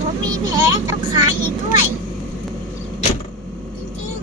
ผมมีแผลต้องขาอีกด้วย จริง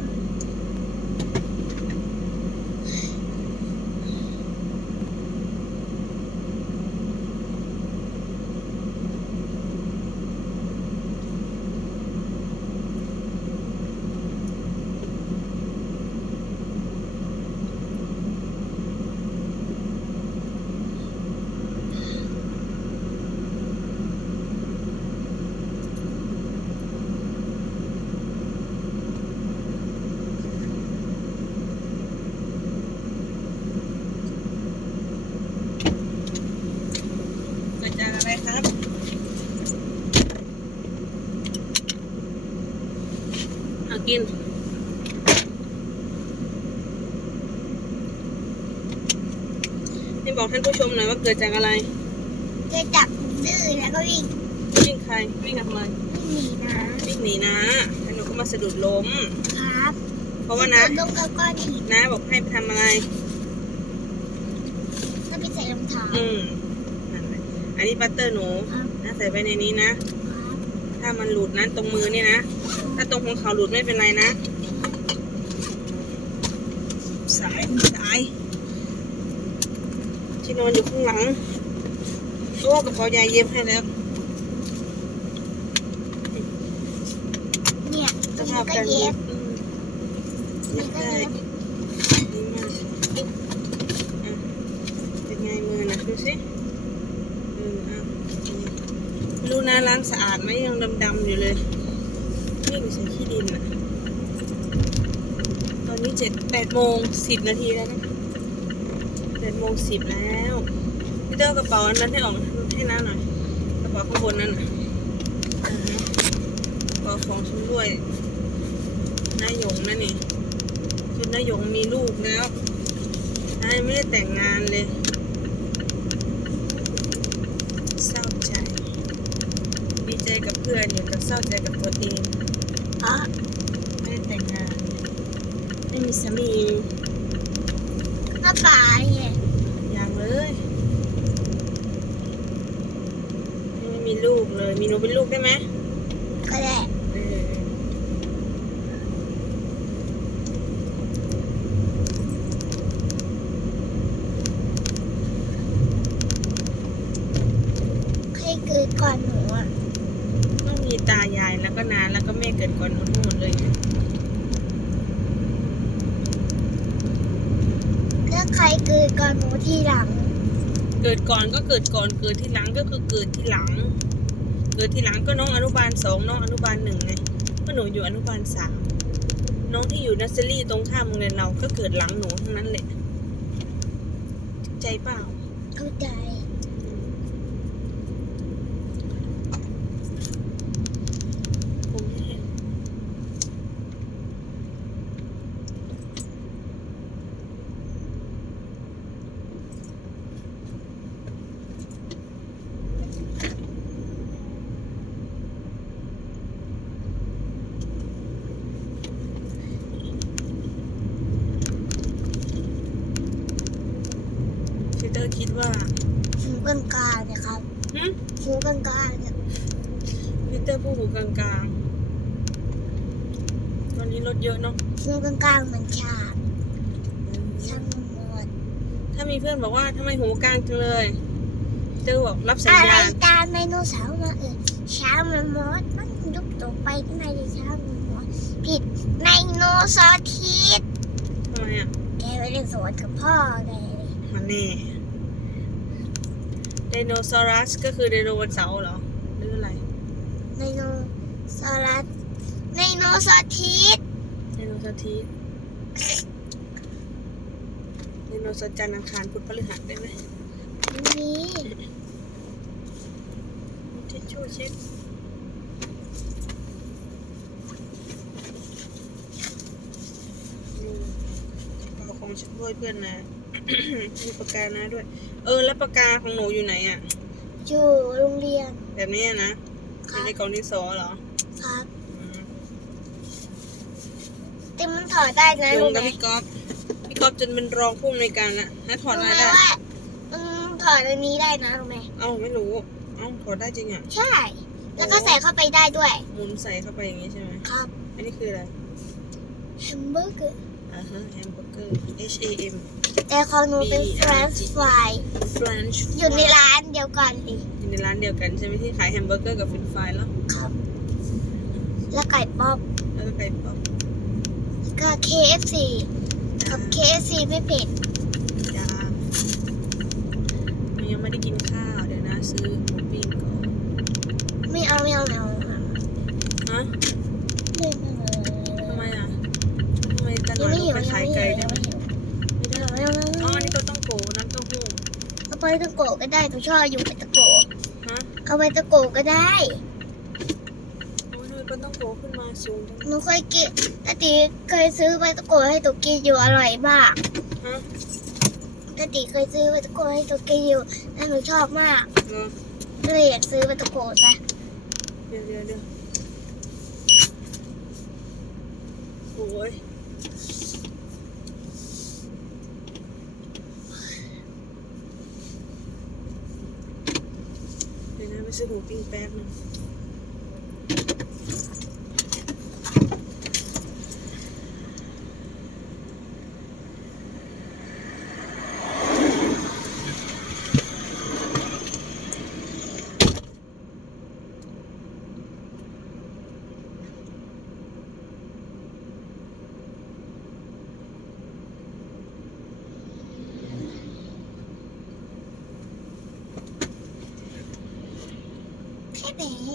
เกิดจากอะไรครับเอา กิน นี่บอกท่านผู้ชมหน่อยว่าเกิดจากอะไรๆเกิดจากดื้อแล้วก็วิ่งวิ่งใครวิ่งทำไมวิ่งหนีนะวิ่งหนีนะแล้วหนูก็มาสะดุดล้ม ครับ เพราะว่านะลงกับก้อนหินนะบอกให้ไปทำอะไรแล้วไปใส่รองเท้าอืมนั่นแหละอันนี้บัตเตอร์หนูครับนะใส่ไปในนี้นะครับ ถ้ามันหลุดนะตรงมือนี่นะ ถ้าตรงของเขาหลุดไม่เป็นไรนะ สายสาย ที่นอนอยู่ข้างหลังโอ้กระเป๋ายายเย็บให้แล้วเนี่ยตสรงภานี้พก็การเย็เย็บบอืมเย็นี่บก็ได้เย็บดีมากอะเป็นไงมือนะดูสิเอออะไม่รู้ นะล้างสะอาดไหมยังดำๆอยู่เลยนี่ไม่ใช่ขี้ดินอะตอนนี้เจ็ดแปดโมงสิบนาทีแล้วนะแปดโมงสิบแล้วพี่เตอร์กระเป๋าอันนั้นให้ออกให้น้าหน่อยกระเป๋าข้างบนนั่นนะอ่าฮะกระเป๋าของชุนด้วยนายหยงนั่นนี่ชุดนายหยงมีลูกแล้วนายไม่ได้แต่งงานเลย เศร้าใจดีใจกับเพื่ อนอยู่แต่เศร้าใจกับตัวเองอ๋อไม่ได้แต่งงาน ไม่มีสามีหน้าป่าเนี่ยยังเลยไม่มีลูกเลย มีหนูเป็นลูกได้ไหม ก็ได้ เออ ใครเกิดก่อนหนูอะ ต้องมีตายายแล้วก็นานแล้วก็แม่เกิดก่อนหนูทั้งหมดเลย แล้ว ใครเกิดก่อนหนูทีหลัง เกิดก่อนก็เกิดก่อนเกิดที่หลังก็คือเกิดที่หลัง เกิดที่หลังก็น้องอนุบาลสองน้องอนุบาลหนึ่งไงเพราะหนูอยู่อนุบาลสามน้องที่อยู่นัสเซอรี่ตรงข้ามโรงเรียนเราก็เกิดหลังหนูทั้งนั้นแหละใจเปล่าเข้าใจ เตอร์คิดว่าหูกลางๆเนี่ยครับหึหูกลางๆเนี่ยพีเตอร์ผู้หูกลางๆตอนนี้รถเยอะเนาะหูกลางๆเหมือนชาบช่างมันหมดถ้ามีเพื่อนบอกว่าทำไมหูกลางจังเลยพีเตอร์บอกรับสัญอะไรญาณตามไดโนเสาร์มาเออช้างมันมดมันยุบตัวไปที่ไหนจะช้างมันมดผิดไดโนเสาร์ทีสทำไมอะแกไปเล่นสวนกับพ่อแกเลย มันแน่ ไดโนเสารัสก็คือไดโนเสาร์เหรอ หรืออะไร ไดโนเสาร์รัสไดโนเสาร์ทีสไดโนเสาร์ทีสไดโนเสาร์จันทร์อังคารพุธพฤหัสได้ไหมนี่ทิชชู่เช็ดอืมกระเป๋าของฉันด้วยเพื่อนนะ มีปากกานะด้วย เออ แล้วปากกาของหนูอยู่ไหนอะ อยู่โรงเรียน แบบนี้อะนะคอยู่รับในกล่องดินสอเหรอ ครับอืมแต่มันถอดได้นะลุรู้งไหมกับพี่ก๊อฟพี่ก๊อฟจนเป็นรองผู้อำนวยการละถ้าถอดรู้มาไหมได้ว่ามันถอดอันนี้ได้นะรู้ไหมเอ้าไม่รู้ เอ้าถอดได้จริงอะ ใช่ แล้วก็ใส่เข้าไปได้ด้วย หมุนใส่เข้าไปอย่างนี้ใช่ไหม ครับ อันนี้คืออะไร แฮมเบอร์เกอร์ อ่าฮะแฮมเบอร์เกอร์ H A M แต่ของหนูเป็น B เฟรนช์ฟราย French อยู่ในร้านเดียวกันเลยอยู่ในร้านเดียวกันใช่ไหมที่ขายแฮมเบอร์เกอร์กับเฟรนช์ฟรายแล้วครับ แล้วไก่ป๊อปแล้วก็ไก่ป๊อปแล้วก็ KFC กับ KFC ไม่เผ็ดจ้ามันยังไม่ได้กินข้าวเดี๋ยวนะซื้อหมูปิ้งก่อนไม่เอาไม่เอาไม่เอาฮะ ไปตะโกะก็ได้หนูชอบอยู่ไปตะโกะฮะเอาไปตะโกะก็ได้โอ้ยทำไมก็ต้องโกขึ้นมาสูงจังหนูเคยกินตาตีเคยซื้อไปตะโกะให้ตัวกินอยู่อร่อยมากฮะตาตีเคยซื้อไปตะโกะให้ตัวกินอยู่แล้วหนูชอบมากเออก็เลยอยากซื้อไปตะโกะซะเดี๋ยวเดี๋ยวเดี๋ยวโอ้ย เดี๋ยวนะไปซื้อหมูปิ้งแป๊บนึง แ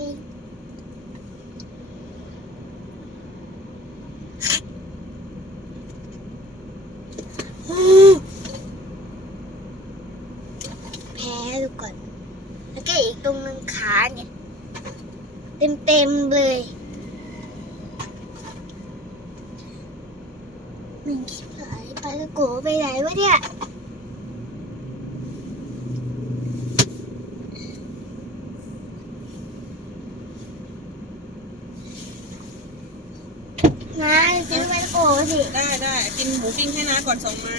พ้ดูก่อน แล้วก็อีกตรงนึงขาเนี่ย เต็มเต็มๆเลยมันคิดหายไปตะโกไปไหนวะเนี่ย นายซื้อไปตะโกสิได้ได้กินหมูปิ้งให้น้าก่อนสองไม้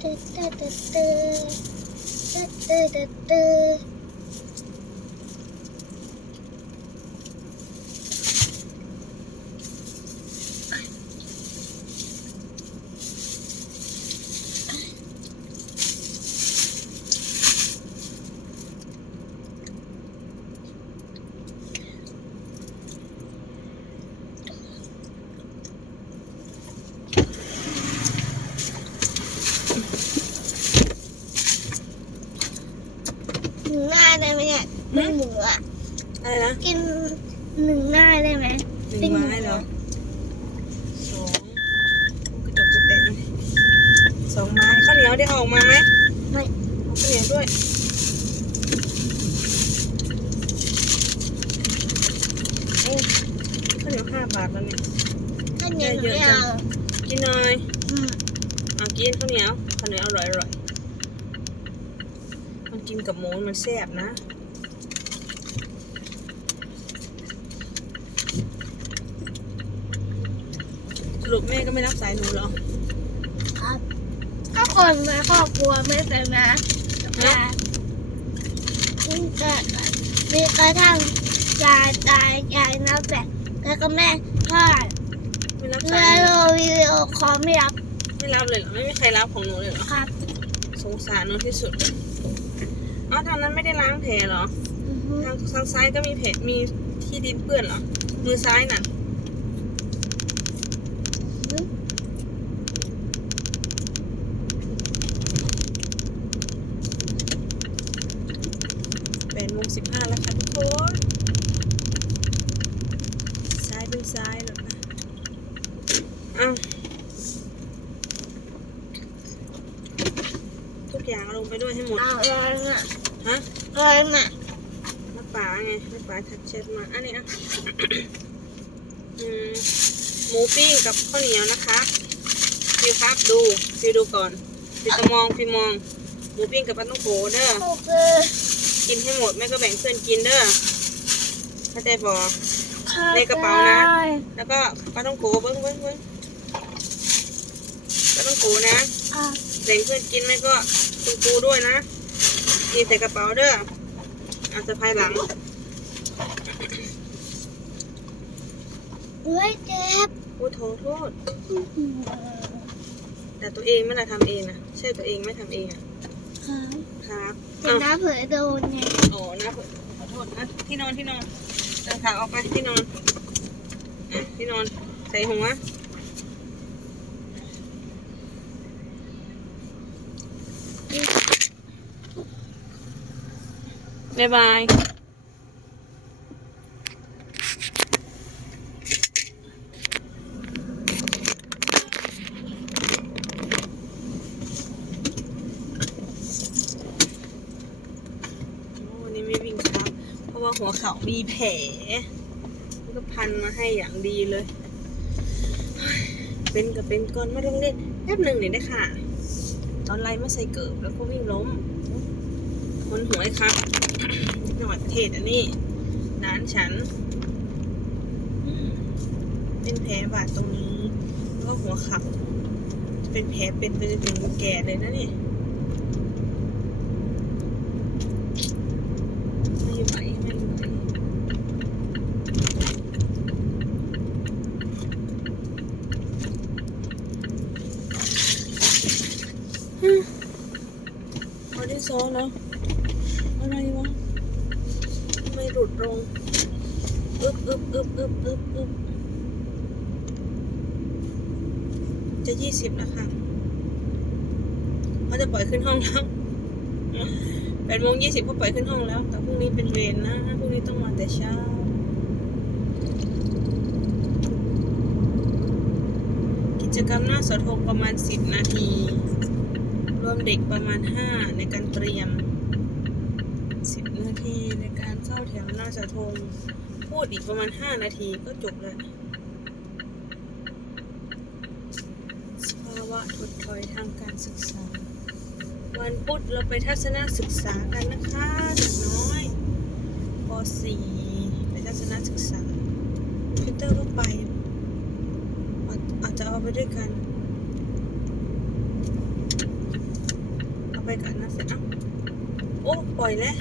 ตึ๊ดตึ๊ดตึ๊ดตึ๊ดตึ๊ดตึ๊ดตึ๊ดหนึ่งหน้าได้ไหมเนี่ยไม่หมูอะ อะไรนะ กิน หนึ่งหน้าได้ไหมหนึ่งไม้เหรอสองกระจกจะแตกไหมสองไม้ข้าวเหนียวได้ออกมาไหมไม่เอาข้าวเหนียวด้วยโอ้ข้าวเหนียวห้าบาทแล้วเนี่ยถ้าเนี่ยหนูไม่เอากินหน่อยอืมเอากินข้าวเหนียวข้าวเหนียวอร่อยอร่อยมันกินกับหมูมันแซ่บนะ รุปแม่ก็ไม่รับสายหนูเหรอครับ ก็คนในครอบครัวไม่เป็นนะแต่มีกระมีกระทั่งยายตายยายนับแต่แล้วก็แม่ทอดไม่รับเวสาลายหนูเราวิดีโอคอลไม่รับไม่รับเลยเหรอไม่มีใครรับของหนูเลยเหรอครับสงสารหนูที่สุดเอ้าทางนั้นไม่ได้ล้างแผลเหรออือฮึทางทางซ้ายก็มีแผลมีที่ดินเปื้อนเหรอมือซ้ายน่ะ แปดโมงสิบห้าแล้วค่ะทุกค นซ้ายเป็นซ้ายเหรอคะอ้าวทุกอย่างเอาลงไปด้วยให้หมดเอาอะไรน่ะฮะอะไรน่ะน้ำปลาไงน้ำปลาทัดเช็ดมา อันนี้อะอืมหมูปิ้งกับข้าวเหนียวนะคะฟิวครับดูฟิวดูก่อนฟิวจะมองฟิวมอง หมูปิ้งกับปลาต้องโกเด้อโอเค กินให้หมดแม่ก็แบ่งเพื่อนกินเด้อเข้าใจบอกเข้าในกระเป๋านะใจแล้วก็ปลาต้องโกเบิ้งเบิ้งเบิ้งปลาต้องโกนะคค่ะแบ่งเพื่อนกินไหมก็คุณครูด้วยนะกินใส่กระเป๋าเด้อเอาสะพายหลังเฮ้ยเจ็บโอ้โทษโทษ แต่ตัวเองไม่ได้ทำเองนะใช่ตัวเองไม่ทำเองอะค่ะครับ แต่อ้าวน้าเผลอโดนไงโอ้นะขอโทษนะที่นอนที่นอนเดินขาออกไปที่นอนอะที่นอนใส่หัวบายบาย โอ้วันนี้ไม่วิ่งครับ เพ ราะว่าหัวเข่ามีแผลแล้วก็พันมาให้อย่างดีเลย เป็นกับเป็นก่อนไม่ต้องเล่นแป๊บหนึ่งนี่ได้ค่ะ ตอนไล่ไม่ใส่เกิบแล้วก็วิ่งล้มคนหวยครับจังหวัดเทศอันนี้ร้านฉัน เป็นแผลบาดตรงนี้ แล้วก็หัวเข่าจะเป็นแผลเป็นไปจนถึงแก่เลยนะเนี่ย ไม่ไหวไม่ไหวฮึพอที่ ซ้อนแล้ว อะไรวะทำไมหลุดลงอึบอึบอึบอึบอึบอึบจะยี่สิบแล้วค่ะเขาจะปล่อยขึ้นห้องแล้วแปดโมงยี่สิบก็ปล่อยขึ้นห้องแล้ว แต่พรุ่งนี้เป็นเวรนะพรุ่งนี้ต้องมาแต่เช้ากิจกรรมหน้าสาธงประมาณสิบนาที วมเด็กประมาณห้าในการเตรียมสิบนาทีในการเข้าแถวหน้าเสาธงพูดอีกประมาณห้านาทีก็จบแล้วสภาวะถดถอยทางการศึกษา วันพุธเราไปทัศนศึกษากันนะคะเด็กน้อยป .4 ไปทัศนศึกษาพีเตอร์ก็ไปอาอาจจะเอาไปด้วยกัน เอา ไปกันนะเสร็จอะโอ้ปล่อยแล้ว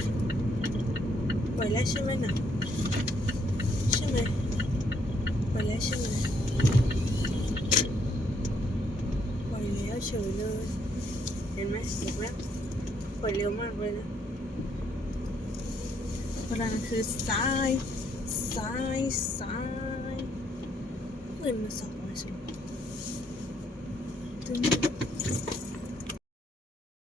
ปล่อยแล้วใช่ไหมนะใช่ไหมปล่อยแล้วใช่ไหมปล่อยแล้วเฉยเลยเห็นไหมบอกแล้วปล่อยเร็วมากเลยนะพลังคือซ้ายซ้ายซ้ายปืนมาสองมาสิตึ้ง